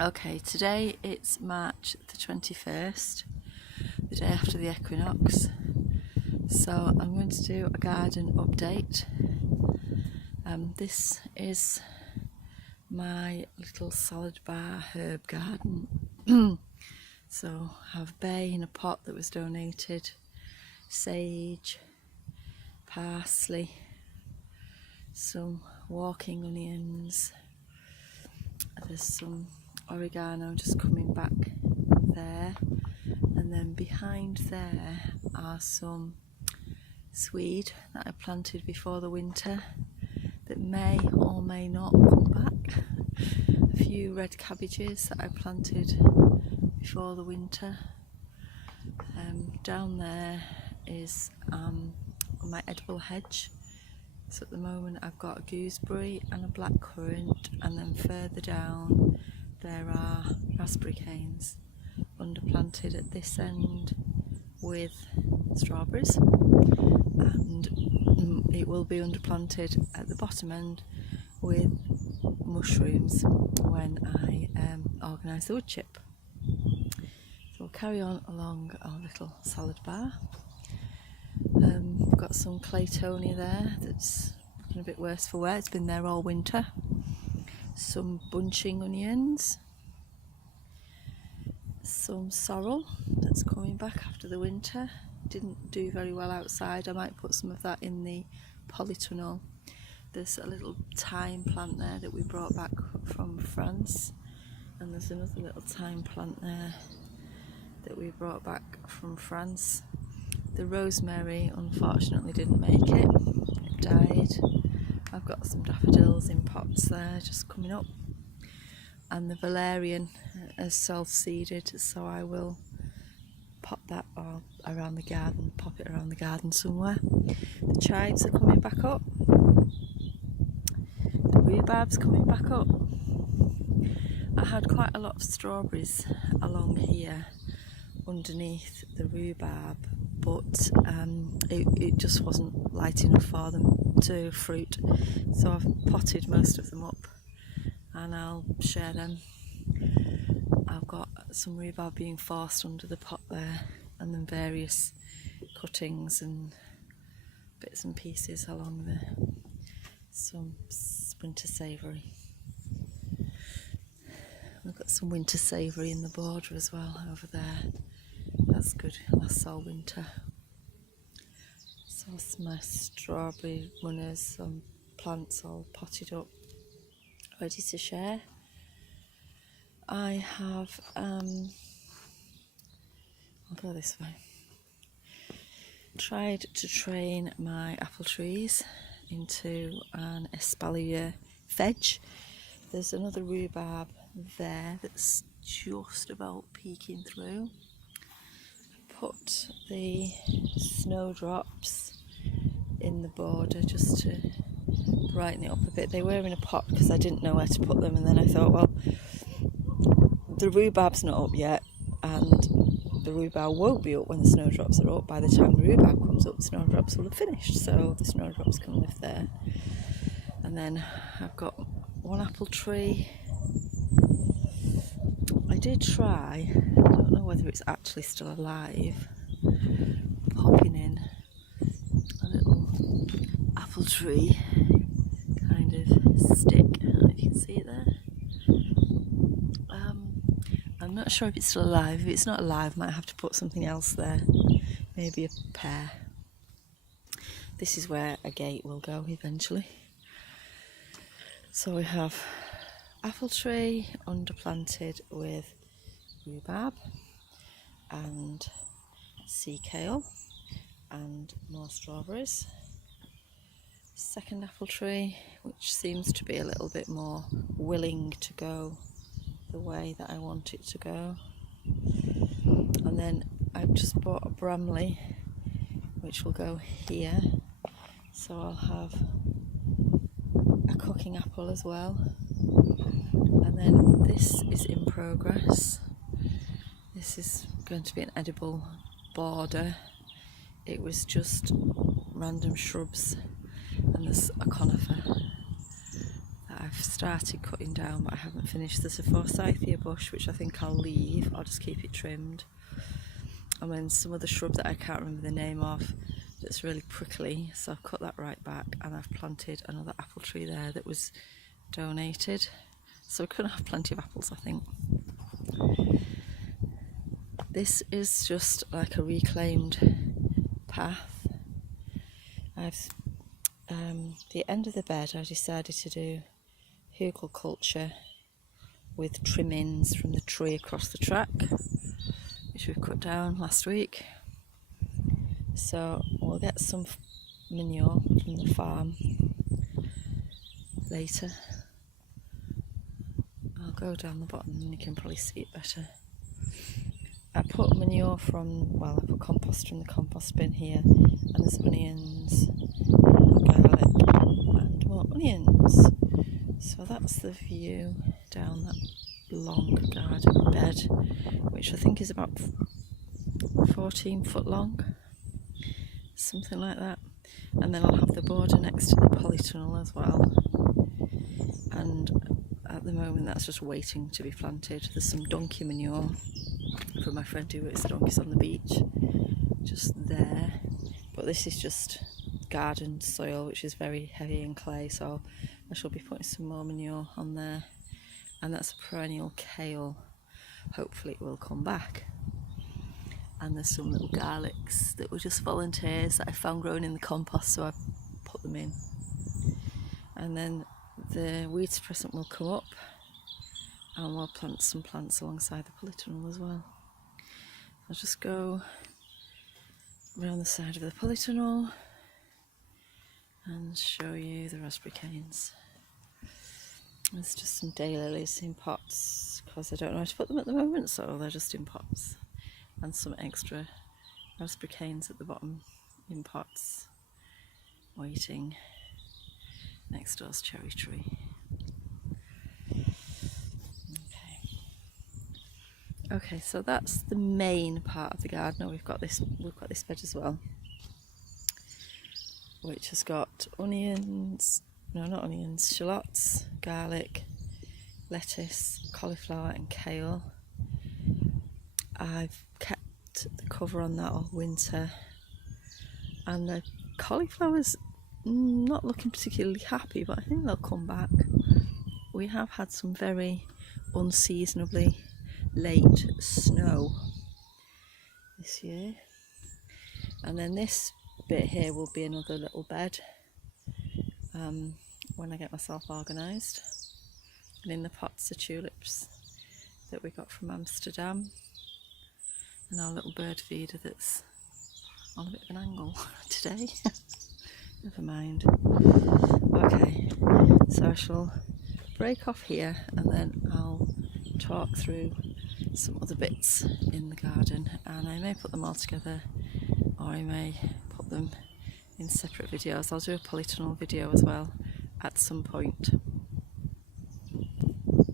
Okay, today it's March the 21st, the day after the equinox. So I'm going to do a garden update. This is my little salad bar herb garden. So I have bay in a pot that was donated, sage, parsley, some walking onions, there's some oregano just coming back there, and then behind there are some swede that I planted before the winter that may or may not come back. A few red cabbages that I planted before the winter. Down there is my edible hedge. So at the moment I've got a gooseberry and a blackcurrant, and then further down there are raspberry canes underplanted at this end with strawberries, and it will be underplanted at the bottom end with mushrooms when I organise the wood chip. So we'll carry on along our little salad bar. We've got some claytonia there that's looking a bit worse for wear. It's been there all winter. Some bunching onions, some sorrel that's coming back after the winter. Didn't do very well outside. I might put some of that in the polytunnel. There's a little thyme plant there that we brought back from France, and there's another little thyme plant there that we brought back from France. The rosemary unfortunately didn't make it, it died. I've got some daffodils in pots there just coming up, and the valerian has self-seeded, so I will pop that around the garden, pop it around the garden somewhere. The chives are coming back up, the rhubarb's coming back up. I had quite a lot of strawberries along here underneath the rhubarb, but it just wasn't light enough for them to fruit, so I've potted most of them up and I'll share them. I've got some rhubarb being forced under the pot there, and then various cuttings and bits and pieces along there, some winter savoury. We've got some winter savoury in the border as well over there. That's good, lasts all winter. So that's my strawberry runners, some plants all potted up, ready to share. I have, I'll go this way, tried to train my apple trees into an espalier veg. There's another rhubarb there that's just about peeking through. Put the snowdrops in the border just to brighten it up a bit. They were in a pot because I didn't know where to put them, and then I thought, well, the rhubarb's not up yet, and the rhubarb won't be up when the snowdrops are up. By the time the rhubarb comes up, the snowdrops will have finished, so the snowdrops can live there. And then I've got one apple tree. I did try, I don't know whether it's actually still alive, popping in a little apple tree kind of stick. I don't know if you can see it there. I'm not sure if it's still alive. If it's not alive, I might have to put something else there, maybe a pear. This is where a gate will go eventually. So we have apple tree underplanted with rhubarb and sea kale and more strawberries. Second apple tree, which seems to be a little bit more willing to go the way that I want it to go. And then I've just bought a bramley which will go here, so I'll have a cooking apple as well. And then this is in progress. This is going to be an edible border. It was just random shrubs, and there's a conifer that I've started cutting down, but I haven't finished. There's a forsythia bush which I think I'll leave, I'll just keep it trimmed. And then some other shrub that I can't remember the name of that's really prickly, so I've cut that right back, and I've planted another apple tree there that was donated, so we're going to have plenty of apples, I think. This is just like a reclaimed path. I've the end of the bed I decided to do hugelkulter with trimmings from the tree across the track, which we cut down last week. So we'll get some manure from the farm later. I'll go down the bottom and you can probably see it better. I put manure I put compost from the compost bin here, and there's onions and garlic and more onions. So that's the view down that long garden bed, which I think is about 14 foot long, something like that. And then I'll have the border next to the polytunnel as well, and at the moment that's just waiting to be planted. There's some donkey manure from my friend who works the donkeys on the beach just there, but this is just garden soil which is very heavy in clay, so I shall be putting some more manure on there. And that's a perennial kale, hopefully it will come back. And there's some little garlics that were just volunteers that I found growing in the compost, so I put them in. And then the weed suppressant will come up, and we'll plant some plants alongside the polytunnel as well. I'll just go around the side of the polytunnel and show you the raspberry canes. There's just some daylilies in pots because I don't know how to put them at the moment, so they're just in pots. And some extra raspberry canes at the bottom in pots, waiting. Next door's cherry tree. Okay, so that's the main part of the garden. Now we've got this bed as well, which has got shallots, garlic, lettuce, cauliflower and kale. I've kept the cover on that all winter, and the cauliflower's not looking particularly happy, but I think they'll come back. We have had some very unseasonably late snow this year, and then this bit here will be another little bed when I get myself organised. And in the pots are tulips that we got from Amsterdam, and our little bird feeder that's on a bit of an angle today. Never mind. Okay, so I shall break off here and then I'll talk through some other bits in the garden, and I may put them all together or I may put them in separate videos. I'll do a polytunnel video as well at some point.